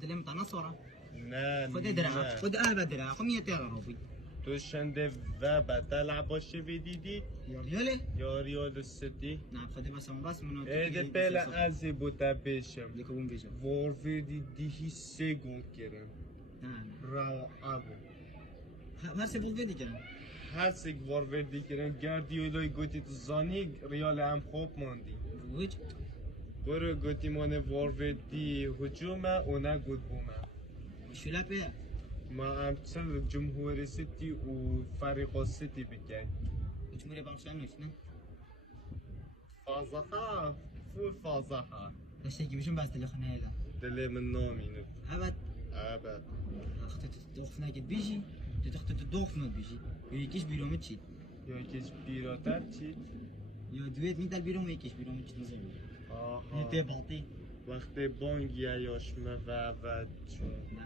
بدل متى نصرة نه خد درع خد درع خم يتغربي تو شنده و بتلعب باشه دیدی يا ريالي یا ریال السیتی نعم خد بس منو ایده پلا ازی بوده بشم ليكون بيجا وارفی دیدی 3 گل کردن نعم را ابو هرسي فولفيدي كان هر سیک وارفی کردن گردیولای گوتی تو زانی ریال هم خوب ماندی ويج برو گوتی مانه وارفی هجومه اونا گود بومه شو لا بيا ما هم چل جمهور سیتی و فريق سیتی بکن مش مري برشلونة شنو فازها فول فازها بس تيجي بشم بس اللي خنايلا دلی من نامینه ابد ابد اختي تدوخ ناقد بيجي تختي تدوخ ناقد بيجي يكيش بيروم تشي یا کش پیراتر چی؟ يا دويت مين دال بيروم يكيش بيروم تشي نزل آها يتي باطي وقتی بانگ یاشمه و چون